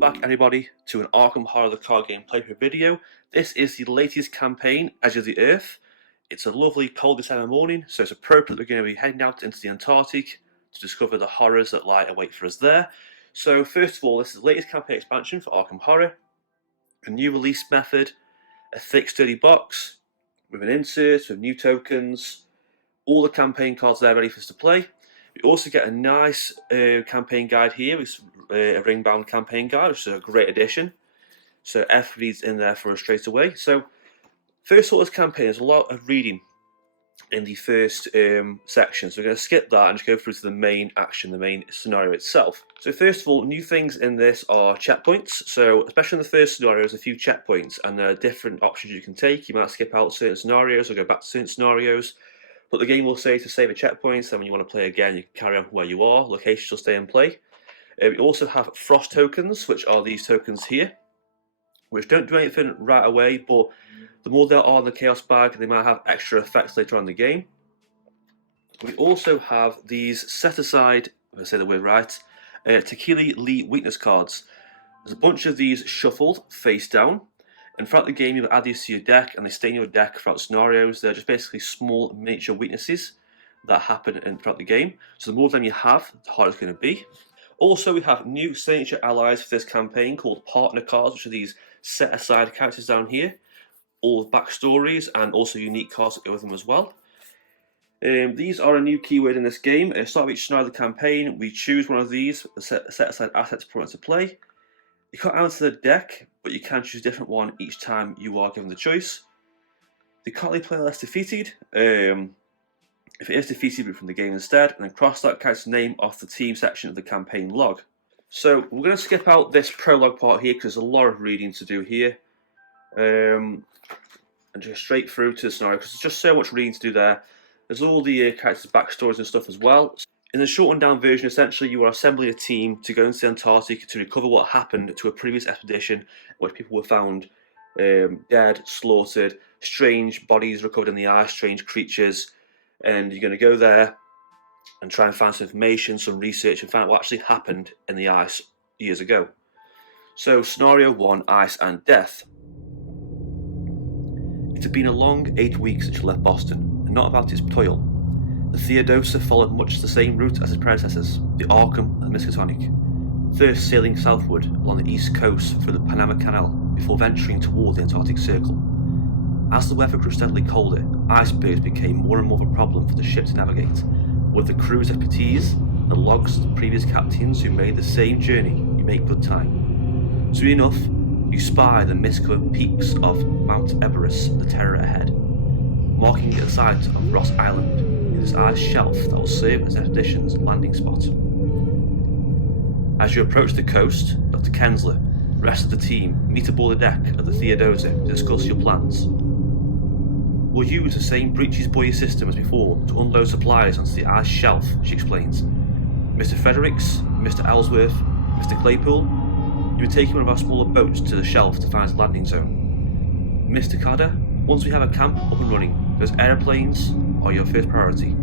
Welcome back everybody to an Arkham Horror the Card Game playthrough video. This is the latest campaign, Edge of the Earth. It's a lovely cold December morning, so it's appropriate that we're going to be heading out into the Antarctic to discover the horrors that lie await for us there. So first of all, this is the latest campaign expansion for Arkham Horror. A new release method, a thick sturdy box with an insert, with new tokens, all the campaign cards there ready for us to play. We also get a nice campaign guide here, it's a ring-bound campaign guide, which is a great addition. So everything's in there for us straight away. So first of all, this campaign, there's a lot of reading in the first section. So we're going to skip that and just go through to the main action, the main scenario itself. So first of all, new things in this are checkpoints. So especially in the first scenario, there's a few checkpoints and there are different options you can take. You might skip out certain scenarios or go back to certain scenarios. But the game will say to save a checkpoint, so when you want to play again, you can carry on where you are. Locations will stay in play. We also have frost tokens, which are these tokens here, which don't do anything right away, but the more there are in the chaos bag, they might have extra effects later on in the game. We also have these set aside, if I say the word right, Tequila Lee weakness cards. There's a bunch of these shuffled face down. And throughout the game, you'll add these to your deck, and they stay in your deck throughout scenarios. They're just basically small miniature weaknesses that happen throughout the game. So the more of them you have, the harder it's going to be. Also, we have new signature allies for this campaign called partner cards, which are these set-aside characters down here. All with backstories and also unique cards that go with them as well. These are a new keyword in this game. At the start of each scenario of the campaign, we choose one of these set-aside assets for us to play. You can't add to the deck, but you can choose a different one each time you are given the choice. They can't play unless defeated. If it is defeated, root from the game instead, and then cross that character's name off the team section of the campaign log. So we're going to skip out this prologue part here because there's a lot of reading to do here. And just straight through to the scenario because there's just so much reading to do there. There's all the characters' backstories and stuff as well. In the shortened down version, essentially you are assembling a team to go into the Antarctic to recover what happened to a previous expedition in which people were found dead, slaughtered, strange bodies recovered in the ice, strange creatures, and you're going to go there and try and find some information, some research, and find out what actually happened in the ice years ago. So scenario 1, Ice and Death. It had been a long 8 weeks since you left Boston, and not about its toil. The Theodosia followed much the same route as its predecessors, the Arkham and Miskatonic, first sailing southward along the east coast through the Panama Canal before venturing toward the Antarctic Circle. As the weather grew steadily colder, icebergs became more and more of a problem for the ship to navigate. With the crew's expertise, the logs of the previous captains who made the same journey, you make good time. Soon enough, you spy the mist-covered peaks of Mount Everest, the terror ahead, marking the site of Ross Island, this ice shelf that will serve as the expedition's landing spot. As you approach the coast, Dr. Kensler, the rest of the team, meet aboard the deck of the Theodosia to discuss your plans. We'll use the same breeches buoy system as before to unload supplies onto the ice shelf, she explains. Mr. Fredericks, Mr. Ellsworth, Mr. Claypool, you will take one of our smaller boats to the shelf to find its landing zone. Mr. Carter, once we have a camp up and running, those aeroplanes are your first priority.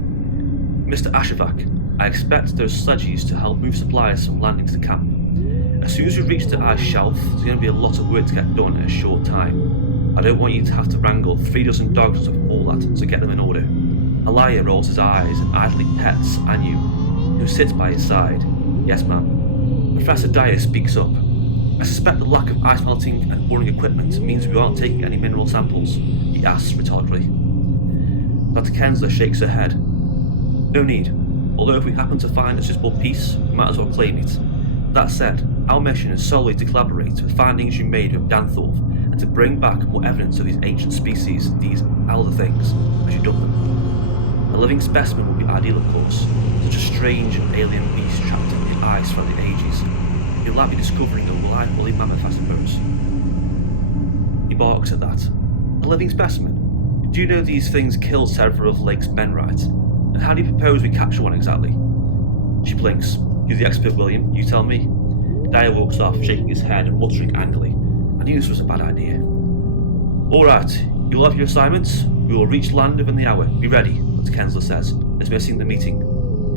Mr. Ashavak, I expect those sledges to help move supplies from landing to the camp. As soon as you reach the ice shelf, there's going to be a lot of work to get done in a short time. I don't want you to have to wrangle 3 dozen dogs and all that, so get them in order. Alaya rolls his eyes and idly pets Anu, who sits by his side. Yes, ma'am. Professor Dyer speaks up. I suspect the lack of ice melting and boring equipment means we aren't taking any mineral samples, he asks rhetorically. Dr. Kensler shakes her head. No need, although if we happen to find a suitable piece, we might as well claim it. That said, our mission is solely to collaborate with findings you made with Danthorpe and to bring back more evidence of these ancient species, these elder things, as you dub them. A living specimen would be ideal, of course, such a strange alien beast trapped in the ice throughout the ages. You'll likely be discovering a live woolly mammoth, I suppose. He barks at that. A living specimen? Do you know these things killed several of Lake's men, right? And how do you propose we capture one exactly? She blinks. You're the expert, William, you tell me. Dyer walks off, shaking his head and muttering angrily. I knew this was a bad idea. Alright, you'll have your assignments. We will reach land within the hour. Be ready, Dr. Kensler says, dismissing the meeting.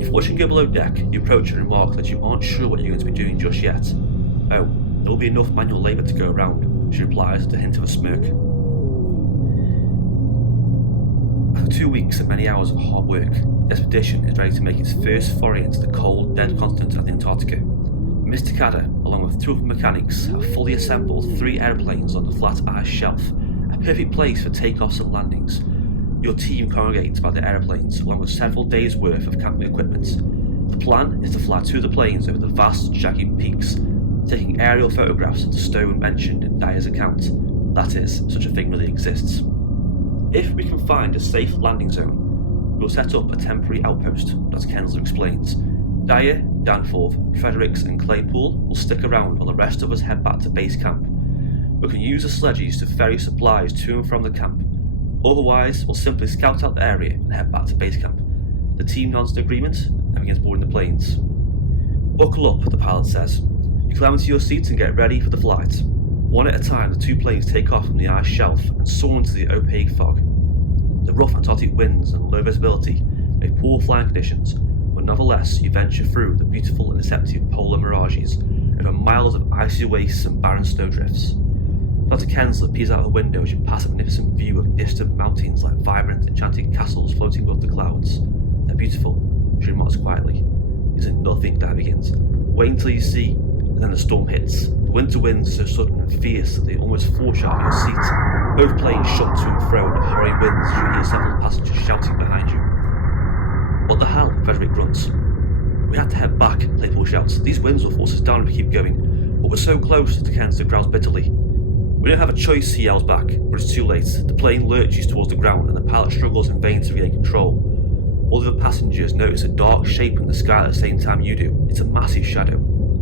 If watching go below deck, you approach and remark that you aren't sure what you're going to be doing just yet. Oh, There will be enough manual labour to go around, she replies with a hint of a smirk. After 2 weeks and many hours of hard work, the expedition is ready to make its first foray into the cold, dead continent of the Antarctica. Mr. Cadder, along with 2 other mechanics, have fully assembled 3 aeroplanes on the flat ice shelf, a perfect place for takeoffs and landings. Your team congregates by the aeroplanes, along with several days' worth of camping equipment. The plan is to fly 2 of the planes over the vast, jagged peaks, taking aerial photographs of the stone mentioned in Dyer's account. That is, such a thing really exists. If we can find a safe landing zone, we'll set up a temporary outpost, as Kensler explains. Dyer, Danforth, Fredericks and Claypool will stick around while the rest of us head back to base camp. We can use the sledges to ferry supplies to and from the camp. Otherwise, we'll simply scout out the area and head back to base camp. The team nods in agreement and begins boarding the planes. Buckle up, the pilot says. You climb into your seats and get ready for the flight. One at a time, the 2 planes take off from the ice shelf and soar into the opaque fog. The rough Antarctic winds and low visibility make poor flying conditions, but nevertheless you venture through the beautiful and deceptive polar mirages over miles of icy wastes and barren snowdrifts. Dr. Kensler peers out her window as you pass a magnificent view of distant mountains like vibrant, enchanted castles floating above the clouds. They're beautiful, she remarks quietly. Isn't nothing that begins. Wait until you see, and then the storm hits. The winter winds are so sudden and fierce that they almost foreshadow your seat. Both planes shot to and fro in the hurrying winds as you hear several passengers shouting behind you. What the hell? Frederick grunts. We have to head back, Claypool shouts. These winds will force us down if we keep going. But we're so close, Mr. Kensler growls bitterly. We don't have a choice, he yells back, but it's too late. The plane lurches towards the ground and the pilot struggles in vain to regain control. All the other passengers notice a dark shape in the sky at the same time you do. It's a massive shadow,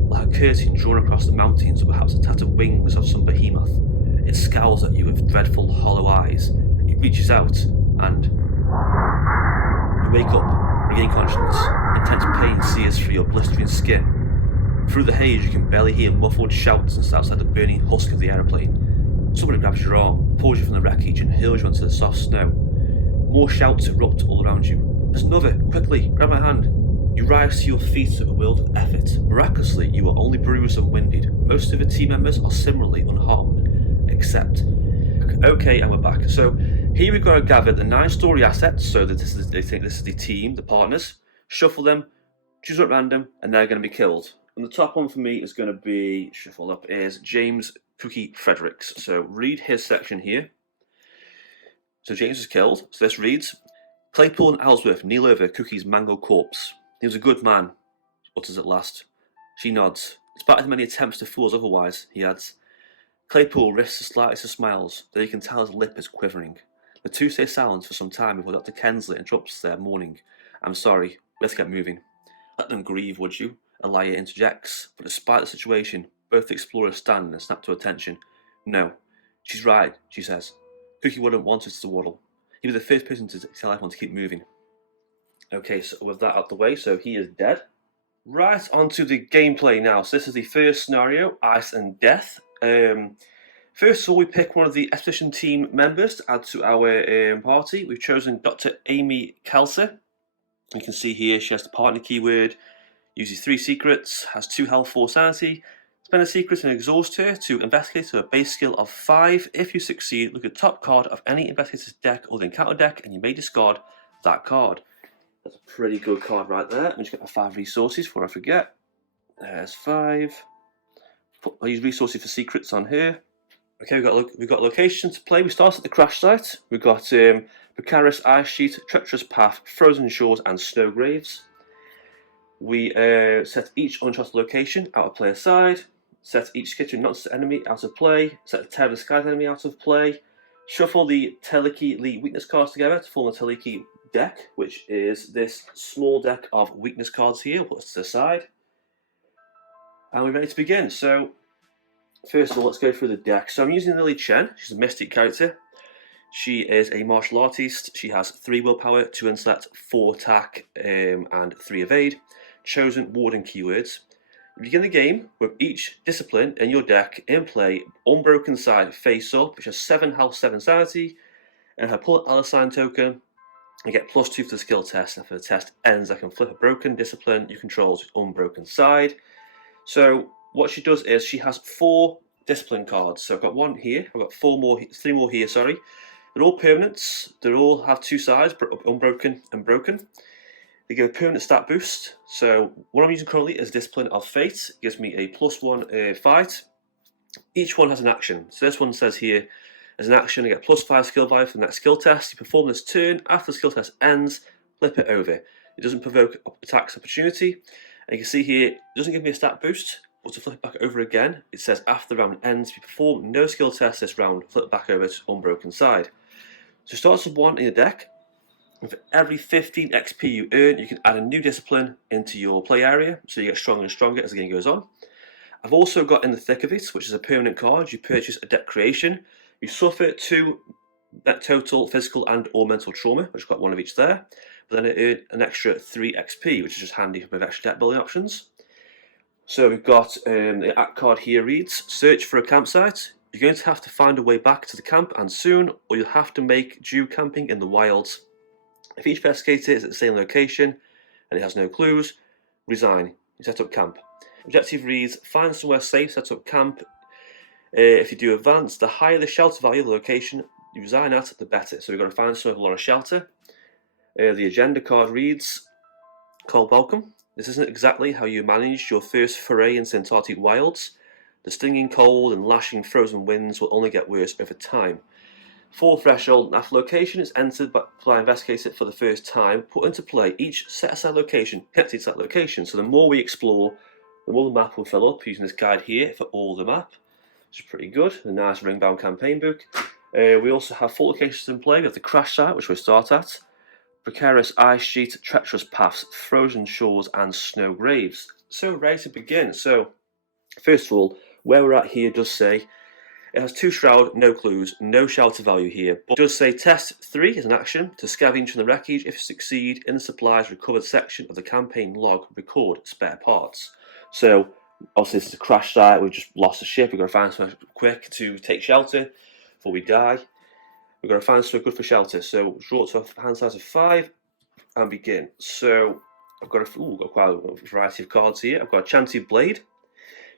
like a curtain drawn across the mountains, or perhaps the tattered wings of some behemoth. It scowls at you with dreadful, hollow eyes. It reaches out, and you wake up, regain consciousness. Intense pain sears through your blistering skin. Through the haze, you can barely hear muffled shouts outside the burning husk of the aeroplane. Somebody grabs your arm, pulls you from the wreckage, and hurls you onto the soft snow. More shouts erupt all around you. There's another! Quickly, grab my hand! You rise to your feet with a world of effort. Miraculously, you are only bruised and winded. Most of the team members are similarly unharmed, except... Okay, and we're back. So, here we've got to gather the 9 story assets, so that they think this is the team, the partners, shuffle them, choose at random, and they're going to be killed. And the top one for me is going to be, shuffled up, is James Cookie Fredericks. So, read his section here. So, James is killed. So, this reads, Claypool and Ellsworth kneel over Cookie's mangled corpse. He was a good man, utters at last. She nods. Despite his many attempts to fool us otherwise, he adds. Claypool risks the slightest of smiles, though you can tell his lip is quivering. The 2 stay silent for some time before Dr. Kensler interrupts their mourning. I'm sorry, let's get moving. Let them grieve, would you? Elia interjects, but despite the situation, both the explorers stand and snap to attention. No, she's right, she says. Cookie wouldn't want us to waddle. He'd be the first person to tell everyone to keep moving. Okay, so with that out the way, so he is dead. Right, onto the gameplay now. So this is the first scenario, Ice and Death. First of all, we pick one of the expedition team members to add to our party. We've chosen Dr. Amy Kelser. You can see here she has the partner keyword, uses 3 secrets, has 2 health, 4 sanity. Spend a secret and exhaust her to investigate to a base skill of 5. If you succeed, look at the top card of any investigator's deck or the encounter deck, and you may discard that card. That's a pretty good card right there. Let me just get my 5 resources before I forget. There's 5. I'll use resources for secrets on here. Okay, we've got location to play. We start at the crash site. We've got precarious ice sheet, treacherous path, frozen shores, and snow graves. We set each uncharted location out of player's side. Set each skittering nonsense enemy out of play. Set the terror disguise enemy out of play. Shuffle the Teleki Elite weakness cards together to form the Teleki deck, which is this small deck of weakness cards here. We'll put this to the side. And we're ready to begin. So, first of all, let's go through the deck. So I'm using Lilly Chen. She's a mystic character. She is a martial artist. She has 3 willpower, 2 intellect, 4 attack, and 3 evade. Chosen warden keywords. You begin the game with each discipline in your deck in play, unbroken side face up, which has 7 health, 7 sanity, and her pull an sign token. You get +2 for the skill test, and for the test ends, I can flip a broken discipline you control to unbroken side. So what she does is she has 4 discipline cards. So I've got one here, I've got 3 more here, sorry. They're all permanents, they all have 2 sides, unbroken and broken. They give a permanent stat boost. So what I'm using currently is Discipline of Fate. It gives me a +1 fight. Each one has an action. So this one says here, as an action, I get +5 skill value for the next skill test. You perform this turn. After the skill test ends, flip it over. It doesn't provoke attacks opportunity. And you can see here, it doesn't give me a stat boost, but to flip it back over again, it says after the round ends, if you perform no skill test this round, flip it back over to unbroken side. So it starts with 1 in your deck. And for every 15 XP you earn, you can add a new discipline into your play area, so you get stronger and stronger as the game goes on. I've also got In the Thick of It, which is a permanent card. You purchase a deck creation. You suffer 2 net total physical and or mental trauma, which has got 1 of each there. But then it earned an extra 3 XP, which is just handy for extra deck building options. So we've got the act card here reads, search for a campsite. You're going to have to find a way back to the camp and soon, or you'll have to make do camping in the wilds. If each investigator is at the same location and it has no clues, resign. You set up camp. Objective reads, find somewhere safe, set up camp. If you do advance, the higher the shelter value of the location you resign at, the better. So we've got to find somewhere with a lot of shelter. The agenda card reads, cold welcome. This isn't exactly how you managed your first foray into Antarctic wilds. The stinging cold and lashing frozen winds will only get worse over time. 4 threshold, after location is entered by investigator for the first time, put into play each set-aside location connected to that location. So the more we explore, the more the map will fill up, using this guide here for all the map, which is pretty good. A nice ring-bound campaign book. We also have 4 locations in play. We have the crash site, which we'll start at, precarious ice sheet, treacherous paths, frozen shores, and snow graves. So ready to begin. So first of all, where we're at here does say it has 2 shroud, no clues, no shelter value here. But it does say test 3 is an action to scavenge from the wreckage. If you succeed in the supplies recovered section of the campaign log, record spare parts. So obviously this is a crash site, we've just lost the ship, we've got to find somewhere quick to take shelter before we die. We've got to find somewhere good for shelter. So draw it to a hand size of 5 and begin. So I've got quite a variety of cards here. I've got a Chanted Blade,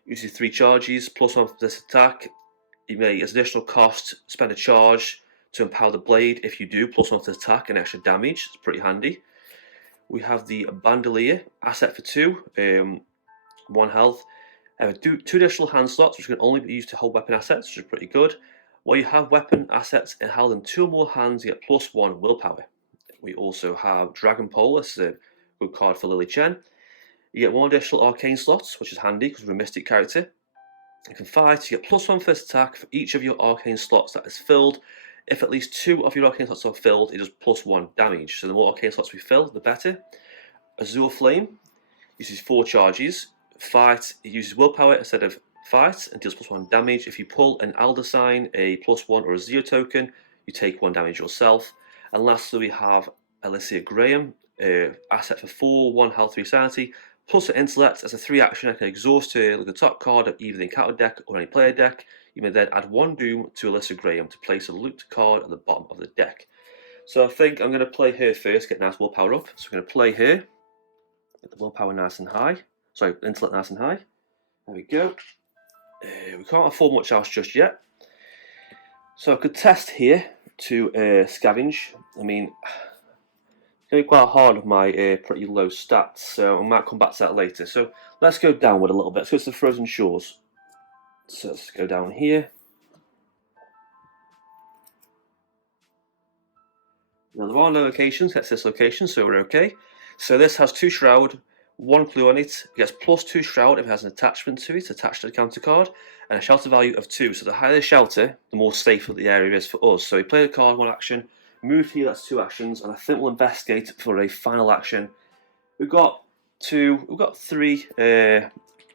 uses 3 charges, +1 for this attack. You may, as additional cost, spend a charge to empower the blade. If you do, +1 to attack and extra damage. It's pretty handy. We have the Bandolier, asset for 2, 1 health. 2 additional hand slots, which can only be used to hold weapon assets, which is pretty good. While you have weapon assets held in 2 or more hands, you get +1 willpower. We also have Dragon Pole. This is a good card for Lilly Chen. You get 1 additional arcane slots, which is handy because we're a mystic character. You can fight, you get +1 first attack for each of your arcane slots that is filled. If at least 2 of your arcane slots are filled, it does +1 damage. So the more arcane slots we fill, the better. Azure Flame uses 4 charges. Fight, it uses willpower instead of fight and deals +1 damage. If you pull an Elder Sign, a +1 or a 0 token, you take 1 damage yourself. And lastly, we have Alicia Graham, asset for 4, 1 health, 3 sanity. Plus an intellect, as a 3 action, I can exhaust her, look at the top card of either the encounter deck or any player deck. You may then add 1 doom to Alyssa Graham to place a loot card at the bottom of the deck. So I think I'm going to play her first, get nice willpower up. So I'm going to play her, get the willpower nice and high. Sorry, intellect nice and high. There we go. We can't afford much else just yet. So I could test here to scavenge. I mean, it's going to be quite hard with my pretty low stats, so I might come back to that later. So let's go downward a little bit. Let's go to the frozen shores. So let's go down here. Now there are no locations, that's this location, so we're okay. So this has 2 shroud, 1 clue on it. It gets +2 shroud if it has an attachment to it, attached to the counter card, and a shelter value of 2. So the higher the shelter, the more safe the area is for us. So we play the card, 1 action, move here, that's 2 actions, and I think we'll investigate for a final action. We've got 3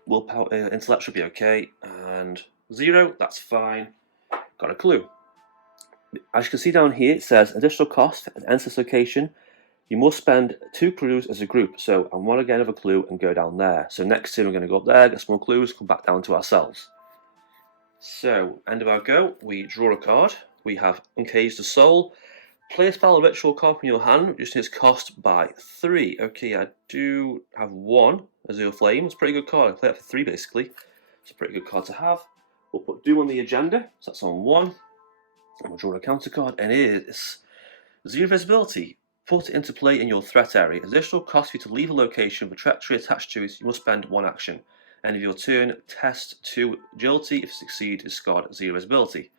willpower, intellect should be okay, and 0, that's fine. Got a clue. As you can see down here, it says additional cost at enter this location. You must spend 2 clues as a group. So I want to get another clue and go down there. So next turn we're going to go up there, get some more clues, come back down to ourselves. So end of our go, we draw a card. We have Uncage the Soul. Play a spell or ritual card from your hand, reducing its cost by 3. Okay, I do have 1 Azure Flame. It's a pretty good card. I play it for 3 basically. It's a pretty good card to have. We'll put Doom on the agenda, so that's on 1. And we'll draw a counter card, and it is 0 invisibility. Put it into play in your threat area. Additional cost for you to leave a location with treachery attached to it. You must spend 1 action. End of your turn, test 2 agility. If you succeed, discard 0 invisibility.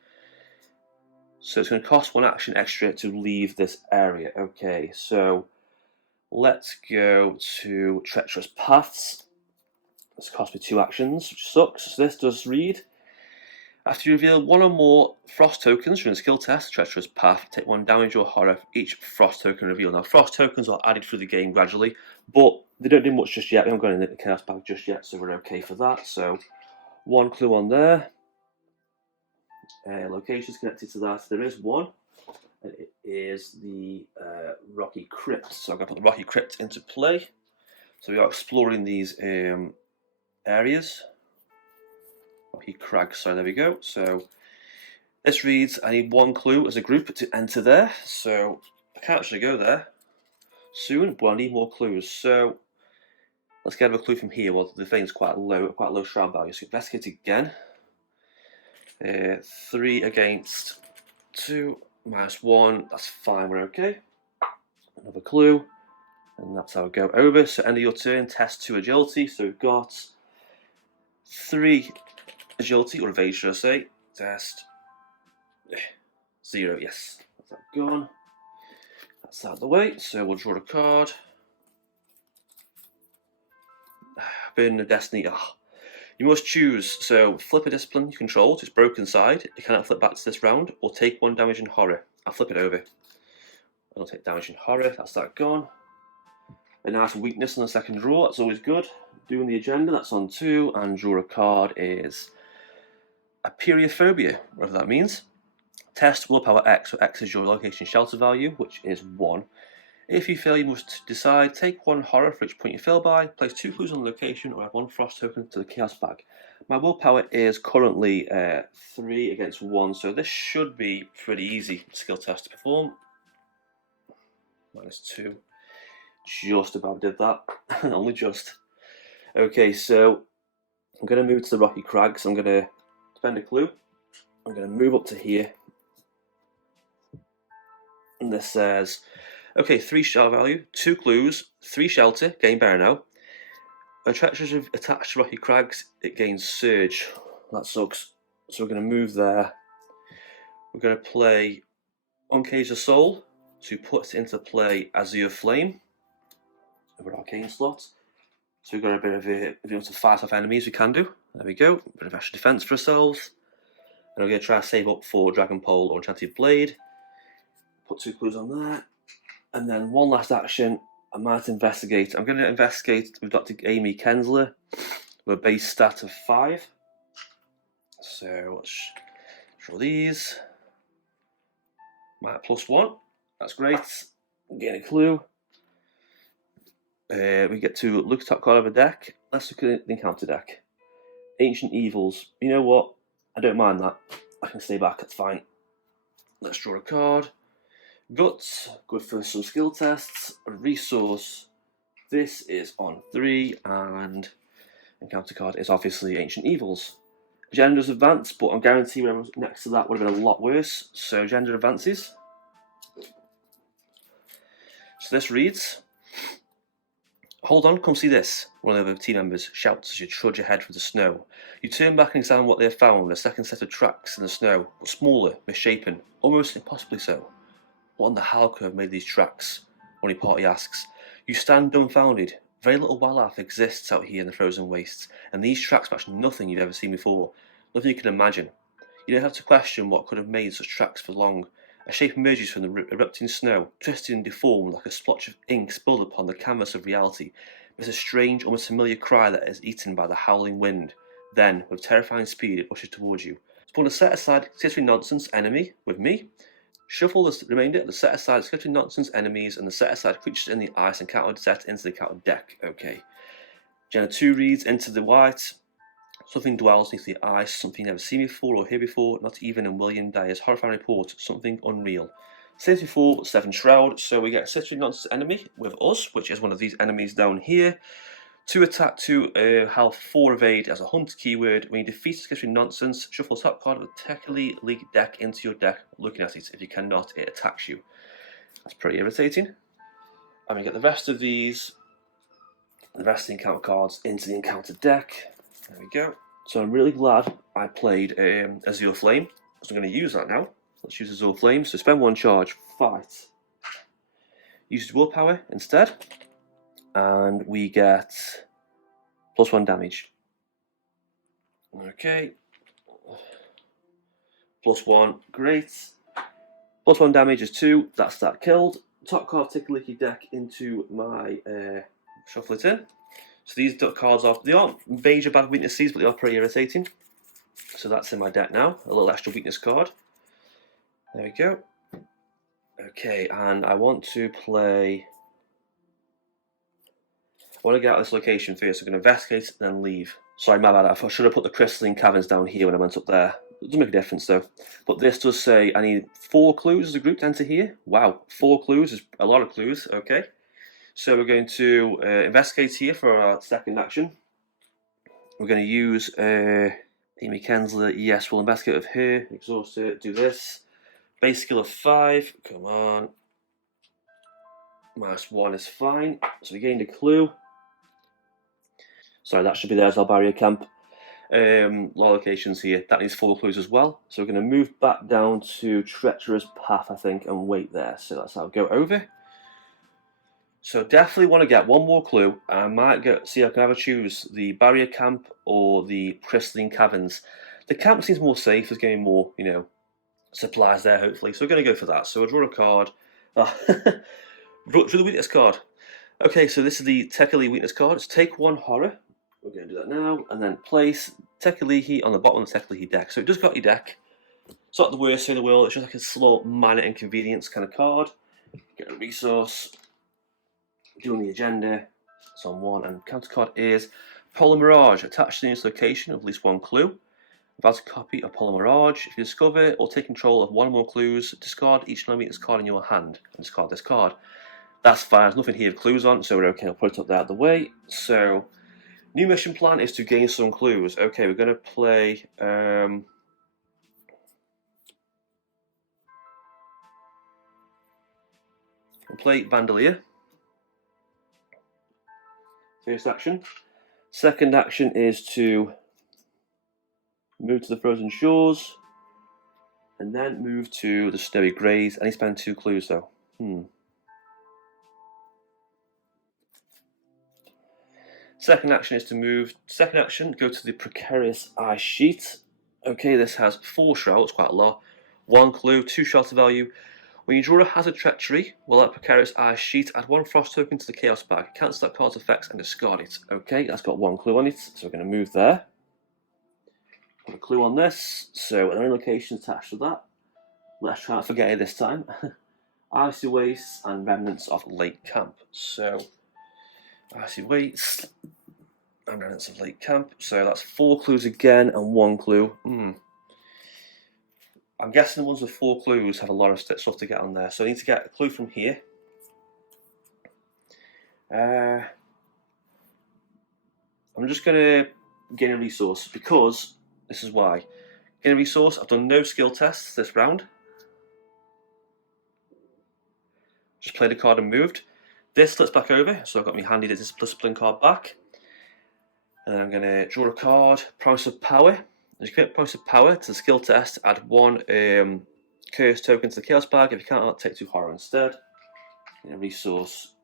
So it's going to cost 1 action extra to leave this area. Okay, so let's go to Treacherous Paths. This cost me 2 actions, which sucks. So this does read: after you reveal 1 or more frost tokens from a skill test, Treacherous Path, take 1 damage or horror for each frost token revealed. Now, frost tokens are added through the game gradually, but they don't do much just yet. We haven't got into the chaos bag just yet, so we're okay for that. So 1 clue on there. Locations connected to that. There is 1, and it is the Rocky Crypt. So I'm going to put the Rocky Crypt into play. So we are exploring these areas. Rocky Crags, so there we go. So this reads, I need 1 clue as a group to enter there. So I can't actually go there soon, but I need more clues. So let's get a clue from here. Well, the thing's quite low shroud value. So investigate again. 3 against 2, -1, that's fine, we're okay. Another clue, and that's how we go over. So end of your turn, test 2 agility. So we've got 3 agility, or evasion, should I say. Test 0, yes, that's that gone. That's out of the way, so we'll draw a card. Burden of Destiny. You must choose, so flip a discipline you control to its broken side. It cannot flip back to this round, or take 1 damage in horror. I'll flip it over. I'll take damage in horror, that's that gone. A nice weakness on the second draw, that's always good. Doing the agenda, that's on 2, and draw a card is Aperiophobia, whatever that means. Test willpower X, so X is your location shelter value, which is 1. If you fail, you must decide, take 1 horror for each point you fail by, place 2 clues on the location, or add 1 frost token to the chaos bag. My willpower is currently 3 against 1, so this should be pretty easy skill test to perform. -2. Just about did that. Only just. Okay, so I'm going to move to the Rocky Crags. I'm going to spend a clue. I'm going to move up to here. And this says, okay, 3 shelter value, 2 clues, 3 shelter, gain bear now. When treacherous is attached to Rocky Crags, it gains surge. That sucks. So we're going to move there. We're going to play Uncage the Soul to put into play Azure Flame over Arcane slot. So we've got a bit of a, if you want to fight off enemies, we can do. There we go. A bit of extra defense for ourselves. And we're going to try to save up for Dragon Pole or Enchanted Blade. Put 2 clues on that. And then 1 last action, I might investigate. I'm going to investigate with Dr. Amy Kensler with a base stat of 5. So let's draw these. Might +1. That's great. Gain a clue. We get to look at top card of a deck. Let's look at the encounter deck. Ancient Evils. You know what? I don't mind that. I can stay back, that's fine. Let's draw a card. Guts, good for some skill tests. A resource. This is on 3, and encounter card is obviously Ancient Evils. Agenda's advance, but I guarantee whatever was next to that would have been a lot worse. So agenda advances. So this reads, hold on, come see this, one of the team members shouts as you trudge ahead through the snow. You turn back and examine what they have found, a second set of tracks in the snow, but smaller, misshapen, almost impossibly so. What in the hell could have made these tracks? One of your party asks. You stand dumbfounded. Very little wildlife exists out here in the frozen wastes, and these tracks match nothing you've ever seen before, nothing you can imagine. You don't have to question what could have made such tracks for long. A shape emerges from the erupting snow, twisted and deformed like a splotch of ink spilled upon the canvas of reality. It's a strange, almost familiar cry that is eaten by the howling wind. Then, with terrifying speed, it rushes towards you. Spawn a set-aside skittering nonsense enemy with me. Shuffle the remainder of the set-aside skittering nonsense enemies and the set-aside creatures in the ice and counter set into the counter deck. Okay. Agenda 2 reads, into the white. Something dwells beneath the ice, something never seen before or heard before, not even in William Dyer's horrifying report, something unreal. 64, 7 Shroud, so we get a Skittering Nonsense enemy with us, which is one of these enemies down here. 2 attack, 2 health, 4 evade as a hunt keyword. When you defeat sketchy nonsense, shuffle top card of the Technically League deck into your deck looking at it. If you cannot, it attacks you. That's pretty irritating. And we get the rest of these, the rest of the encounter cards into the encounter deck. There we go. So I'm really glad I played Azure Flame, because I'm going to use that now. Let's use Azure Flame. So spend 1 charge, fight. Use willpower instead. And we get +1 damage. Okay. +1, great. +1 damage is 2, that's that killed. Top card Ticklicky deck into my shuffle it in. So these cards they aren't major bad weaknesses, but they are pretty irritating. So that's in my deck now, a little extra weakness card. There we go. Okay, and I want to play... I want to get out of this location first. I'm going to investigate and then leave. Sorry, my bad. I should have put the crystalline caverns down here when I went up there. It doesn't make a difference though. But this does say I need 4 clues as a group to enter here. Wow, 4 clues is a lot of clues. Okay. So we're going to investigate here for our second action. We're going to use Amy Kensler. Yes, we'll investigate with her. Exhaust her. Do this. Base skill of 5. Come on. -1 is fine. So we gained a clue. Sorry, that should be there as our barrier camp. Lot of locations here. That needs 4 clues as well. So we're going to move back down to Treacherous Path, I think, and wait there. So that's how I'll go over. So definitely want to get 1 more clue. I might see I can either choose the barrier camp or the crystalline caverns. The camp seems more safe. There's getting more, you know, supplies there hopefully. So we're going to go for that. So we'll draw a card. Draw the weakness card. Okay, so this is the Tekali weakness card. It's take 1 horror. We're going to do that now, and then place Tekalihi on the bottom of the Tekalihi deck. So it does got your deck. It's not the worst thing in the world. It's just like a slow, minor inconvenience kind of card. Get a resource. Doing the agenda. It's on 1, and counter card is Polar Mirage. Attached to this location of at least 1 clue. Without a copy of Polar Mirage, if you discover or take control of 1 or more clues, discard each non-weakness card in your hand and discard this card. That's fine. There's nothing here with clues on, so we're okay. I'll put it up there out of the way. So. New mission plan is to gain some clues. Okay, we're going to play... we'll play Bandolier. First action. Second action is to move to the frozen shores. And then move to the snowy greys. I need to spend 2 clues though. Second action is to move. Second action, go to the precarious ice sheet. Okay, this has 4 shrouds, quite a lot. 1 clue, 2 shelter value. When you draw a hazard treachery, while that precarious ice sheet, add 1 frost token to the chaos bag. Cancel that card's effects and discard it. Okay, that's got 1 clue on it, so we're going to move there. Put a clue on this. So an location attached to that. Let's try not to forget it this time. Icy wastes and remnants of lake camp. So icy wastes and remnants of lake camp. So that's 4 clues again and 1 clue. I'm guessing the ones with 4 clues have a lot of stuff to get on there. So I need to get a clue from here. I'm just going to gain a resource because this is why. Gain a resource. I've done no skill tests this round. Just played a card and moved. This flips back over, so I've got my handy discipline card back. And then I'm going to draw a card, Promise of Power. As you commit Promise of Power to the skill test, add 1 curse token to the chaos bag. If you can't, take 2 horror instead. And a resource.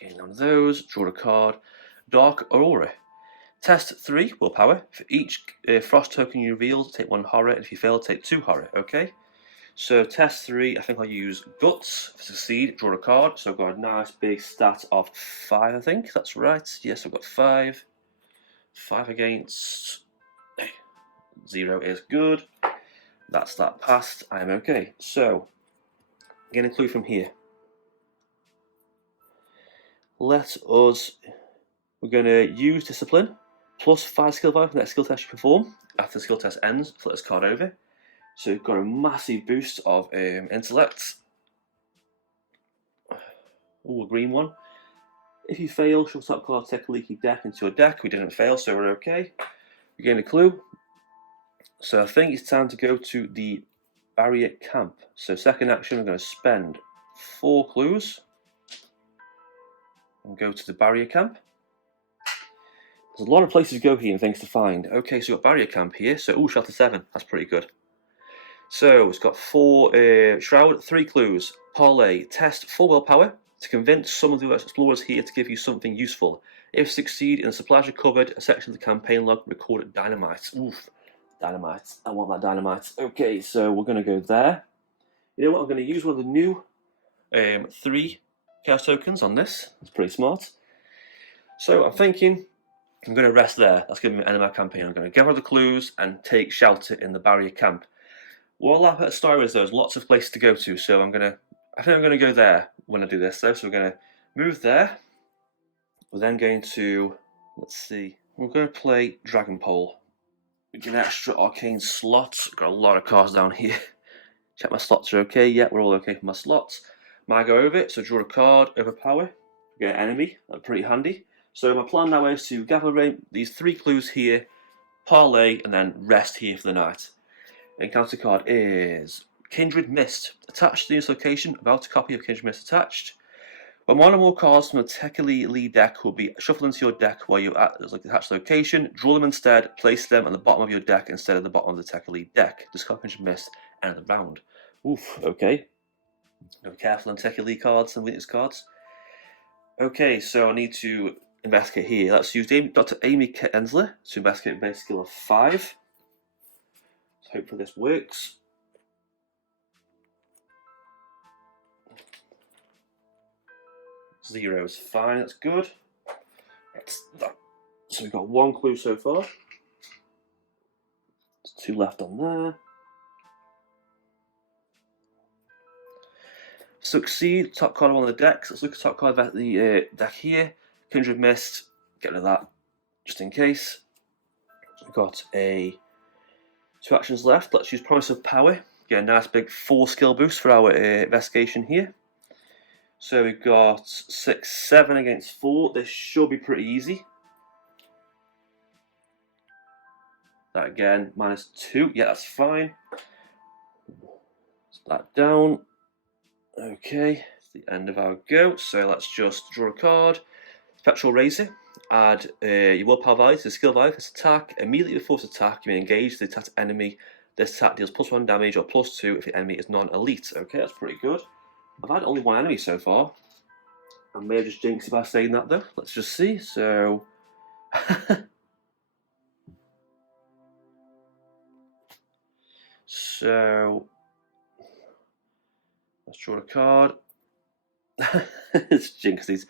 Gain one of those, draw a card, Dark Aurora. Test 3 willpower. For each frost token you reveal, take 1 horror. If you fail, take 2 horror. Okay. So test 3, I think I'll use Guts. For succeed, draw a card. So I've got a nice big stat of 5, I think. That's right. Yes, I've got 5. 5 against 0 is good. That's that passed. I am okay. So, get a clue from here. We're going to use Discipline plus 5 skill value for the next skill test you perform. After the skill test ends, flip this card over. So we've got a massive boost of intellect. Oh, a green one. If you fail, shuffle top card, take a leaky deck into your deck. We didn't fail, so we're okay. We gained a clue. So I think it's time to go to the barrier camp. So second action, we're going to spend 4 clues and go to the barrier camp. There's a lot of places to go here and things to find. Okay, so we've got barrier camp here. So, shelter 7. That's pretty good. So it's got 4 shroud, 3 clues. Parlay, test full willpower to convince some of the explorers here to give you something useful. If succeed in the supplies recovered, a section of the campaign log recorded dynamite. Oof, dynamite. I want that dynamite. Okay, so we're going to go there. You know what? I'm going to use one of the new 3 chaos tokens on this. It's pretty smart. So I'm thinking I'm going to rest there. That's going to be the end of my campaign. I'm going to gather the clues and take shelter in the barrier camp. What I'll have at Star is there's lots of places to go to, so I think I'm going to go there when I do this though. So we're going to move there. We're then going to, let's see, we're going to play Dragon Pole. We get an extra arcane slot. Got a lot of cards down here. Check my slots are okay. Yeah, we're all okay for my slots. Might go over it, so draw a card, overpower, get an enemy. That's pretty handy. So my plan now is to gather these 3 clues here, parlay, and then rest here for the night. Encounter card is Kindred Mist. Attached to this location, about a copy of Kindred Mist attached. When one or more cards from the Tekeli Lee deck will be shuffled into your deck while you're at the attached location, draw them instead, place them at the bottom of your deck instead of the bottom of the Tekeli deck. Discard Kindred Mist, end of the round. Oof, okay. Be careful on Tekeli cards and witness cards. Okay, so I need to investigate here. Let's use Dr. Amy Kensler to investigate with a base skill of 5. Hopefully this works. Zero is fine, that's good. That's that. So we've got 1 clue so far. There's 2 left on there. Succeed, top card of one of the decks. Let's look at top card of the deck here. Kindred Mist, get rid of that just in case. We've got 2 actions left. Let's use Promise of Power. Get a nice big 4 skill boost for our investigation here. So we've got 6, 7 against 4. This should be pretty easy. That again, -2. Yeah, that's fine. Put that down. Okay, it's the end of our go. So let's just draw a card. Spectral Razor. Add your willpower value to the skill value for this attack. Immediately before this attack, you may engage the attacked enemy. This attack deals +1 damage or +2 if the enemy is non-elite. Okay, that's pretty good. I've had only 1 enemy so far. I may have just jinxed it by saying that though. Let's just see. So so let's draw a card. It's jinxed these.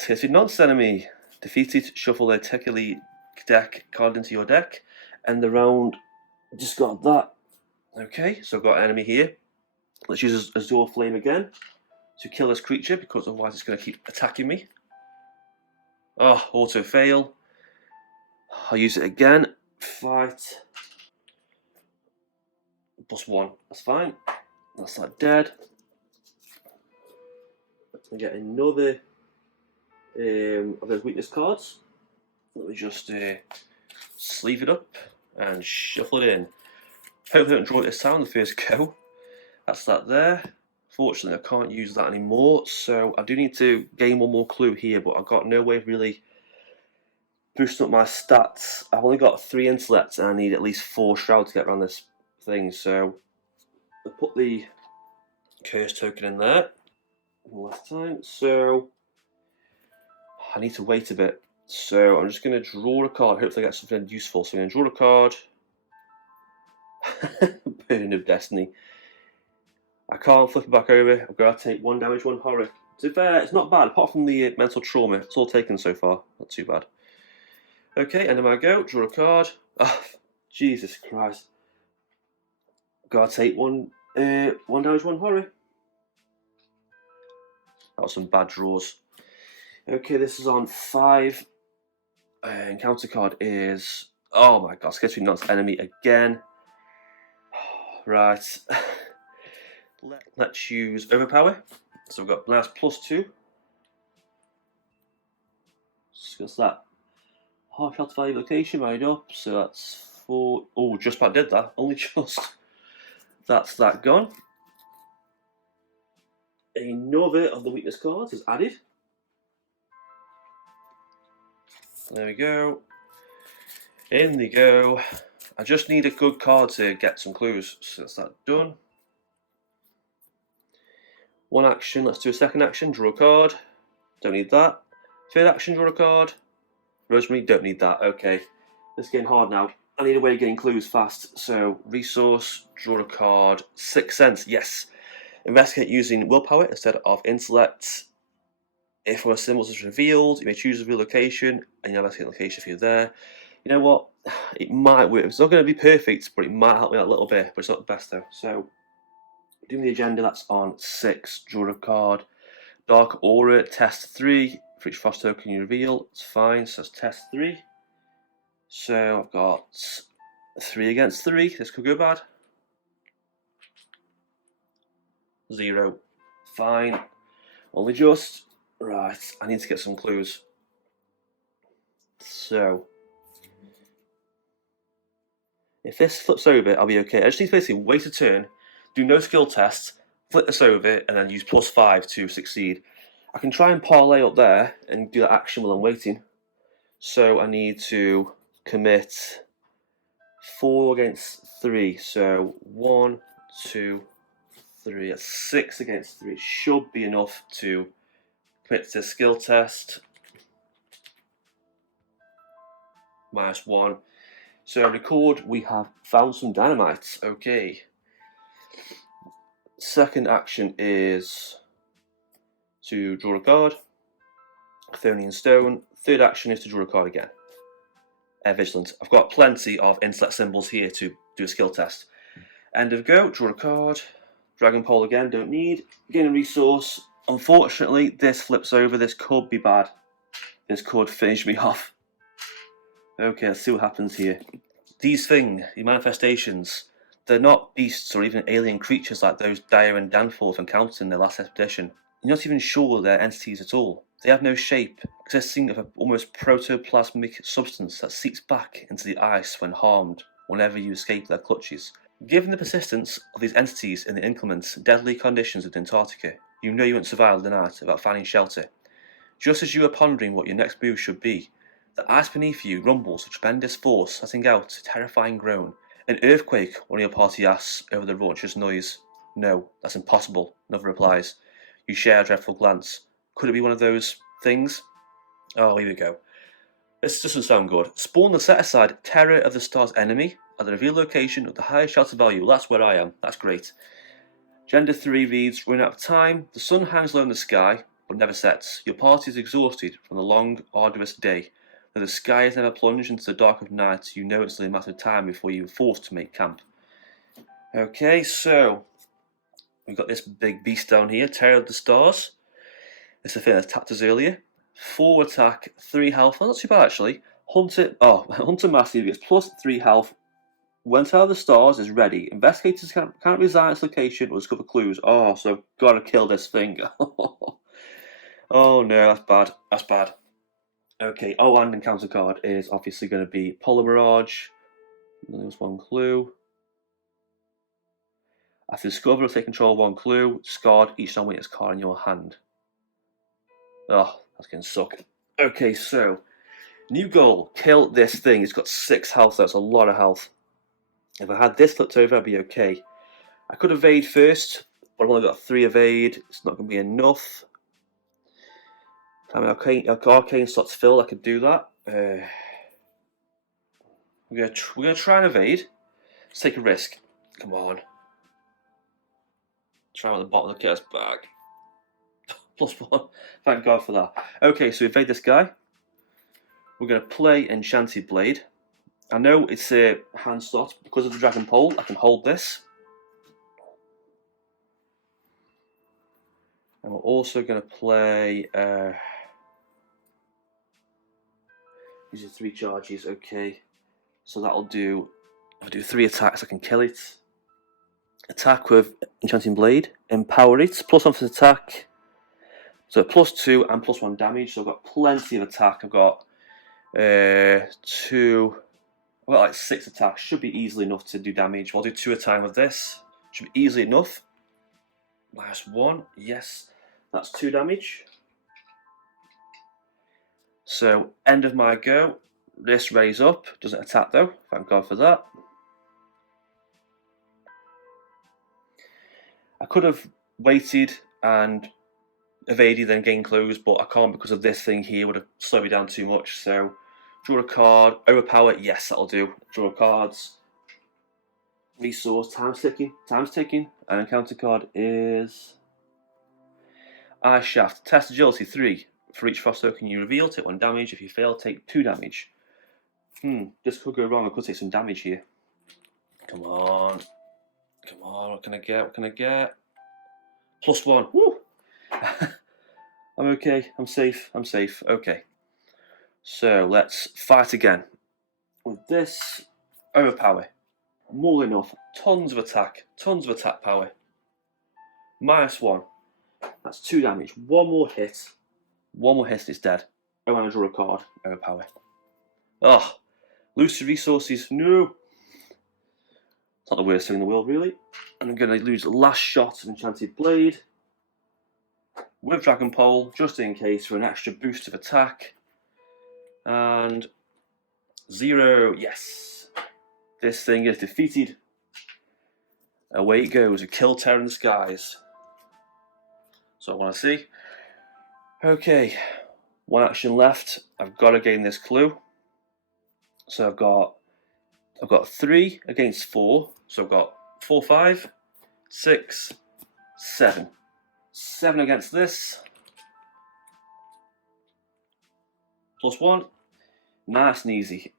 Okay, so nonce enemy defeated, shuffle their Tekeli deck card into your deck. End the round. Just got that. Okay, so I've got an enemy here. Let's use Azure Flame again to kill this creature because otherwise it's going to keep attacking me. Oh, auto fail. I'll use it again. Fight. +1. That's fine. That's that dead. I get another of those weakness cards. Let me just sleeve it up and shuffle it in. Hopefully I don't draw it this time on the first go. That's that there. Fortunately I can't use that anymore, so I do need to gain 1 more clue here, but I've got no way of really boosting up my stats. I've only got 3 intellect and I need at least 4 shroud to get around this thing, so I put the curse token in there last time, so I need to wait a bit. So I'm just going to draw a card, hopefully I get something useful. So I'm going to draw a card. Burden of Destiny. I can't flip it back over. I've got to take 1 damage, 1 horror. To be fair, it's not bad, apart from the mental trauma. It's all taken so far. Not too bad. Okay, end of my go. Draw a card. Oh, Jesus Christ. Got to take 1 damage, 1 horror. That was some bad draws. Okay, this is on 5. Encounter card is... Oh my god, Sketching Nonce enemy again. Right. Let's use Overpower. So we've got Blast +2. Discuss that. Half health value location made up, so that's 4. Oh, just about did that. Only just. That's that gone. Another of the weakness cards is added. There we go. In they go. I just need a good card to get some clues, so that's that done. One action, let's do a second action, draw a card. Don't need that. Third action, draw a card. Rosemary, don't need that. Okay, this is getting hard now. I need a way of getting clues fast. So, resource, draw a card. 6 cents, yes. Investigate using willpower instead of intellect. If one of the symbols is revealed, you may choose a real location, and you investigate the location for you there. You know what? It might work. It's not going to be perfect, but it might help me out a little bit. But it's not the best though. So, doing the agenda, that's on 6. Draw a card. Dark Aura, test 3. For each frost token you reveal, it's fine. So that's test 3. So I've got 3 against 3. This could go bad. 0. Fine. Only just. Right. I need to get some clues. So if this flips over, I'll be okay. I just need to basically wait a turn, do no skill tests, flip this over, and then use +5 to succeed. I can try and parlay up there and do that action while I'm waiting. So I need to commit 4 against 3. So 1, 2, 3. That's 6 against 3. It should be enough to commit to skill test. -1. So record, we have found some dynamites. Okay. Second action is to draw a card. Thorny and Stone. Third action is to draw a card again. Vigilant. I've got plenty of intellect symbols here to do a skill test. End of go. Draw a card. Dragon Pole again. Don't need. Gain a resource. Unfortunately, this flips over. This could be bad. This could finish me off. Okay, let's see what happens here. These things, the manifestations, they're not beasts or even alien creatures like those Dyer and Danforth encountered in their last expedition. You're not even sure they're entities at all. They have no shape, consisting of an almost protoplasmic substance that seeps back into the ice when harmed whenever you escape their clutches. Given the persistence of these entities in the inclement, deadly conditions of Antarctica, you know you won't survive the night without finding shelter. Just as you are pondering what your next move should be, the ice beneath you rumbles with tremendous force, letting out a terrifying groan. An earthquake, one of your party asks over the raucous noise. No, that's impossible, another replies. You share a dreadful glance. Could it be one of those things? Oh, here we go. This doesn't sound good. Spawn the set-aside Terror of the Stars enemy at the revealed location of the highest shelter value. Well, that's where I am. That's great. Gender 3 reads, run out of time. The sun hangs low in the sky, but never sets. Your party is exhausted from the long, arduous day. Though the sky has never plunged into the dark of night, you know it's only a matter of time before you are forced to make camp. Okay, so we've got this big beast down here, Terror of the Stars. It's the thing that attacked us earlier. 4 attack, 3 health. Well, not too bad actually. Hunter Massive gets +3 health. When Terror of the Stars is ready, investigators can't resign its location or discover clues. Oh, so gotta kill this thing. Oh no, that's bad. That's bad. Okay, and encounter card is obviously going to be Polar Mirage. There's one clue. After discover or take control of one clue, discard each non-witness card in your hand. Oh, that's going to suck. Okay, so new goal: kill this thing. It's got 6 health. That's a lot of health. If I had this flipped over, I'd be okay. I could evade first, but I've only got 3 evade. It's not going to be enough. I mean, arcane slots filled. I could do that. We're gonna try and evade. Let's take a risk. Come on. Try at the bottom of the chaos bag. +1. Thank God for that. Okay, so evade this guy. We're gonna play Enchanted Blade. I know it's a hand slot because of the Dragon Pole. I can hold this. And we're also gonna play. These are 3 charges, okay. So that'll do. If I do 3 attacks, I can kill it. Attack with Enchanting Blade. Empower it. +1 for attack. So +2 and +1 damage. So I've got plenty of attack. I've got two. I've got like 6 attacks. Should be easily enough to do damage. I'll do 2 at a time with this. Should be easily enough. -1. Yes, that's 2 damage. So end of my go. This raise up. Doesn't attack though. Thank God for that. I could have waited and evaded then gain close, but I can't because of this thing here would have slowed me down too much. So draw a card, overpower, yes, that'll do. Draw cards, resource, time's ticking, and encounter card is Ice Shaft. Test agility 3. For each frost token you reveal, take 1 damage. If you fail, take 2 damage. This could go wrong. I could take some damage here. Come on. Come on, what can I get? What can I get? +1. Woo! I'm okay. I'm safe. I'm safe. Okay. So let's fight again. With this, overpower. More than enough. Tons of attack. Tons of attack power. -1. That's 2 damage. One more hit. One more hit and it's dead. Oh, and I draw a card. Overpower. Oh, lose 2 resources. No. It's not the worst thing in the world, really. And I'm going to lose the last shot of Enchanted Blade with Dragon Pole, just in case, for an extra boost of attack. And 0, yes. This thing is defeated. Away it goes, a kill terror in the skies. So I want to see. Okay, 1 action left. I've got to gain this clue. So I've got 3 against 4. So I've got 4, 5, 6, 7. 7 against this. +1. Nice and easy.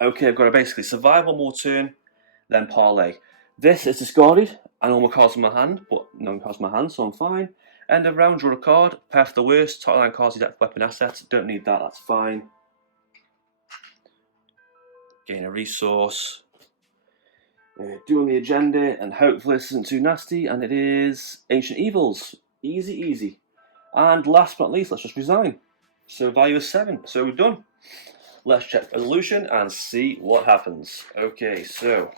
Okay, I've got to basically survive 1 more turn, then parlay. This is discarded, and all my cards in my hand, but no cards in my hand, so I'm fine. End of round, draw a card. Pair for the worst. Top line cards, deck weapon asset. Don't need that, that's fine. Gain a resource. Doing the agenda, and hopefully this isn't too nasty, and it is Ancient Evils. Easy, easy. And last but not least, let's just resign. So value is 7, so we're done. Let's check resolution and see what happens. Okay, so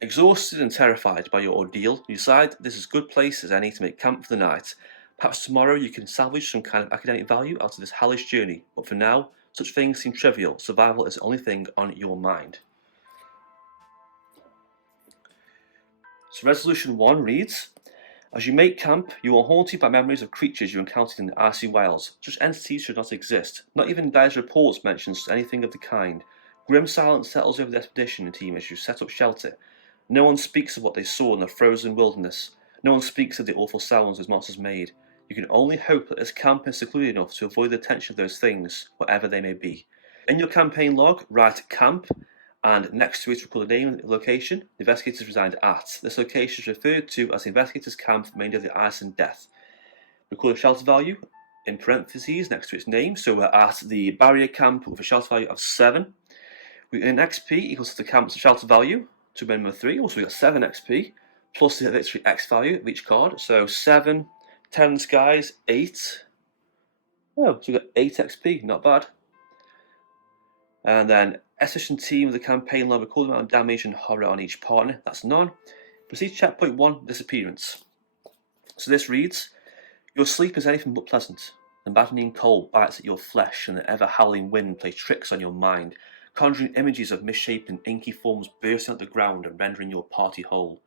exhausted and terrified by your ordeal, you decide this is as good place as any to make camp for the night. Perhaps tomorrow you can salvage some kind of academic value out of this hellish journey, but for now, such things seem trivial. Survival is the only thing on your mind. So resolution 1 reads, as you make camp, you are haunted by memories of creatures you encountered in the icy wilds. Such entities should not exist. Not even Dire's reports mentions anything of the kind. Grim silence settles over the expedition team as you set up shelter. No one speaks of what they saw in the frozen wilderness. No one speaks of the awful sounds those monsters made. You can only hope that this camp is secluded enough to avoid the attention of those things, whatever they may be. In your campaign log, write camp, and next to it record the name and the location the investigators resigned at. This location is referred to as the investigators' camp for the remainder of the ice and death. Record the shelter value in parentheses next to its name, so we're at the barrier camp with a shelter value of 7. We earn XP equals to the camp's shelter value to a minimum of 3, also we got 7 XP, plus the victory X value of each card, so 7, 10 skies, 8. Oh, so we got 8 XP, not bad. And then Expedition team of the campaign log record the amount of damage and horror on each partner, that's none. Proceed to checkpoint 1, disappearance. So this reads, your sleep is anything but pleasant. The maddening cold bites at your flesh and the ever-howling wind plays tricks on your mind, conjuring images of misshapen, inky forms bursting out the ground and rendering your party whole.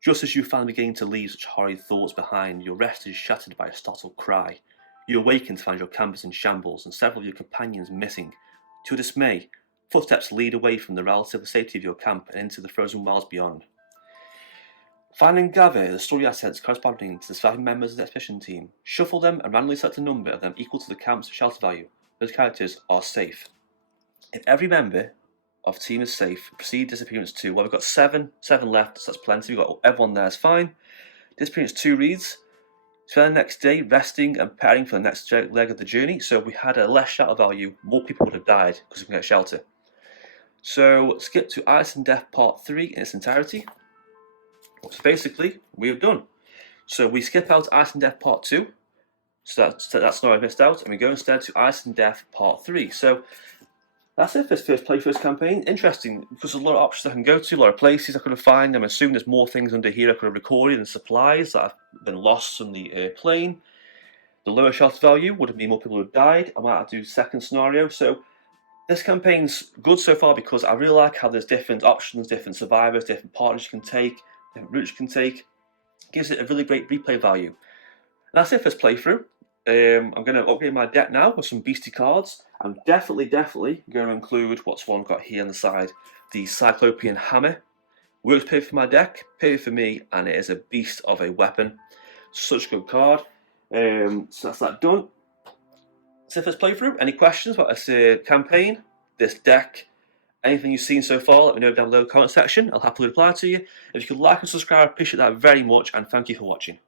Just as you find beginning to leave such horrid thoughts behind, your rest is shattered by a startled cry. You awaken to find your camp is in shambles and several of your companions missing. To your dismay, footsteps lead away from the relative safety of your camp and into the frozen wilds beyond. Find and gather the story assets corresponding to the surviving members of the expedition team. Shuffle them and randomly select a number of them equal to the camp's shelter value. Those characters are safe. If every member of the team is safe, proceed disappearance 2. Well, we've got 7 left, so that's plenty. We've got everyone there is fine. Disappearance 2 reads, spend the next day resting and preparing for the next leg of the journey. So if we had a less shelter value, more people would have died because we can get shelter. So skip to Ice and Death Part 3 in its entirety. So basically, we have done. So we skip out Ice and Death Part 2, so that's not I missed out, and we go instead to Ice and Death Part 3. So that's it for this first playthrough of this campaign. Interesting, because there's a lot of options I can go to, a lot of places I could have found. I'm assuming there's more things under here I could have recorded and supplies that have been lost on the plane. The lower shelter value would have been more people who have died. I might have to do second scenario. So this campaign's good so far because I really like how there's different options, different survivors, different partners you can take, different routes you can take. It gives it a really great replay value. And that's it for this playthrough. I'm going to upgrade my deck now with some beastie cards. I'm definitely going to include what's one got here on the side, the Cyclopean Hammer. Works perfect for my deck, perfect for me, and it is a beast of a weapon. Such a good card. So that's that done. So for this playthrough, any questions about this campaign, this deck, anything you've seen so far, let me know down below in the comment section. I'll happily reply to you. If you could like and subscribe, I appreciate that very much, and thank you for watching.